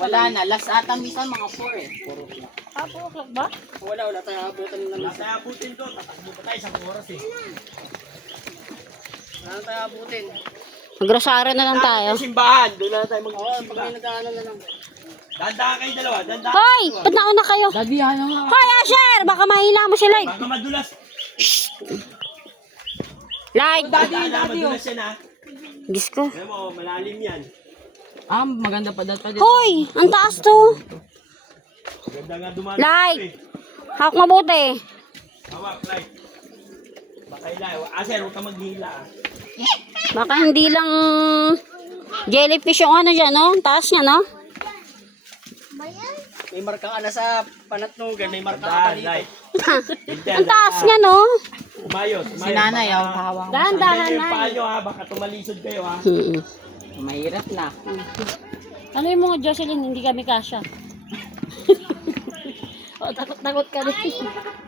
Wala na. Last ata minsan mga 4 eh. 4 o'clock. 4 o'clock ba? Wala tayo abutin na Wala tayo abutin doon. Tatakbo pa tayo isang oras eh. Wala tayo abutin. Magrosaryo na lang tayo. Simbahan. Doon na tayo Oo, pag mag-simba. may nag-ano na lang. Dandahan kayo dalawa. Dandahan. Hoy! Ba't nauna kayo? Daddy, ano nga? Hoy, Asher! Baka mahila mo si Lloyd. Baka madulas. Lloyd! Madulas yan ha. Diyos ko. Alam mo, malalim yan. Maganda pa dito. Hoy! Ang taas to. Ganda nga dumaan. Lloyd! Hawak mabuti. Hawak, light. Baka ilaw. Aser, huwag ka maghila. Baka hindi lang jellyfish yung ano dyan, no? Ang taas nga, no? May marka ka na sa panatnugan. May marka ka Dandahan, dito. light. Ang taas nga, no? Umayos. Si nanay, oh, hawak. Dahan-dahan Yung na. paa nyo ha. Baka tumalisod kayo ha. Mahirap na. Ano yung mga Jocelyn? Hindi kami kasha. O, takot-takot ka rin.